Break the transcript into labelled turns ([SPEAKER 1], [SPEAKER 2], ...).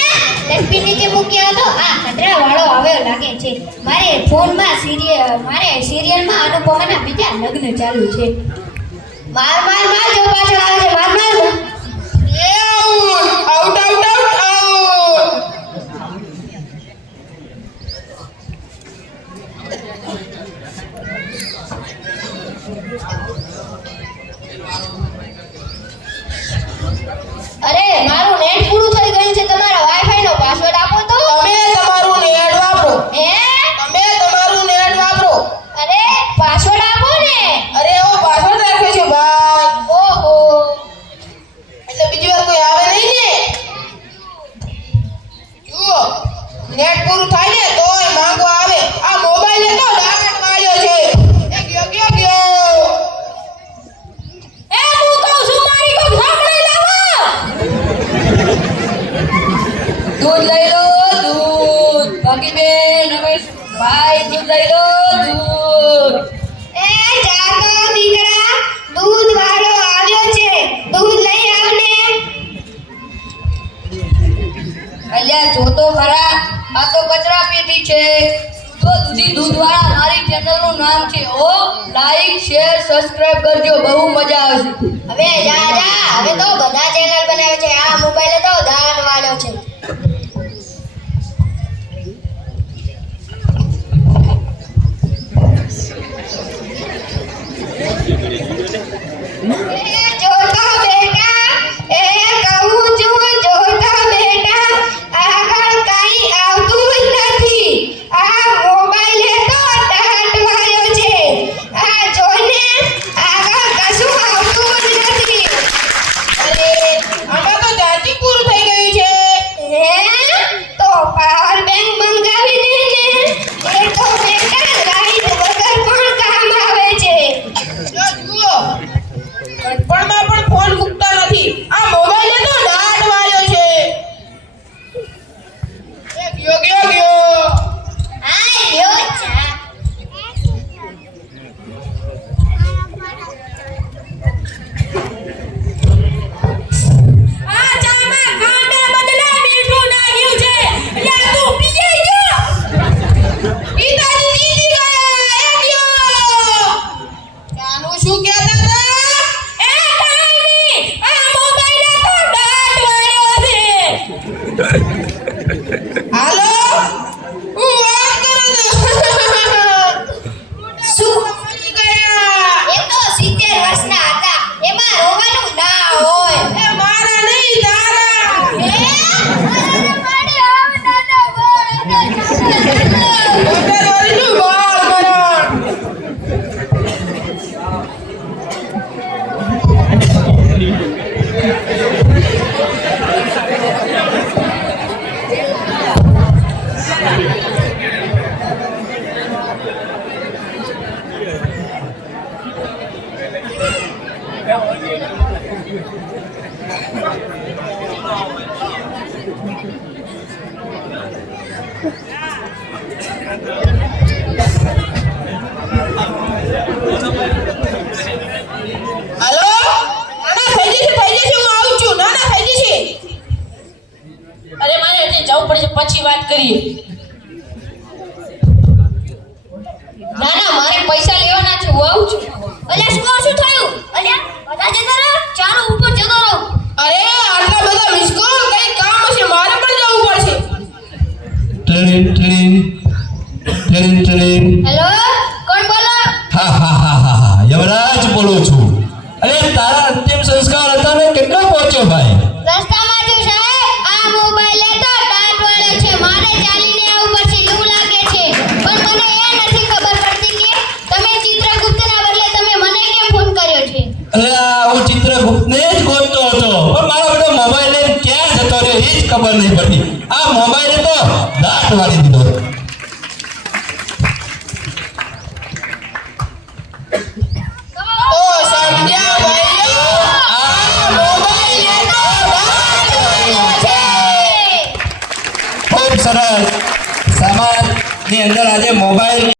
[SPEAKER 1] Dustbin મૂક્યો હતો આ ખતરા આવ્યો લાગે છે. મારે ફોનમાં સિરિયલ મારે સિરિયલમાં અનુપમાના બીજા લગ્ન ચાલુ છે. માર માર માર જો પાછળ આવે છે. માર માર. અરે મારો મારી
[SPEAKER 2] બેન હવે ભાઈ દૂધ દૂધ.
[SPEAKER 1] એ જાગો દીકરા દૂધ વાળો આવ્યો છે. દૂધ લઈ આવને.
[SPEAKER 2] અલ્યા જો તો ખરા આ તો કચરા પેટી છે. તો દૂધી દૂધવાળા મારી ચેનલનું નામ છે ઓ લાઈક શેર સબસ્ક્રાઇબ કરજો. બહુ મજા આવશે.
[SPEAKER 1] હવે જા જા હવે તો બધા ચેનલ
[SPEAKER 3] કરી
[SPEAKER 2] કરીએ. ના ના મારે પૈસા લેવાના છે હું આવું છું.
[SPEAKER 1] અલ્યા સ્કોર શું થયું? અલ્યા બધા જતા રહો ચાલો ઉપર જતો રહો.
[SPEAKER 3] અરે આટલા બધા મિસ કોલ કઈ કામ હશે? મારે પણ જવું પડશે.
[SPEAKER 4] Train train train train
[SPEAKER 1] hello કોણ બોલો?
[SPEAKER 4] હા હા હા હા યવરાજ બોલું છું. નહીં પડતી આ મોબાઈલ તો દાટ વાળી દીધો. ખૂબ સરસ. સામાનની અંદર આજે મોબાઈલ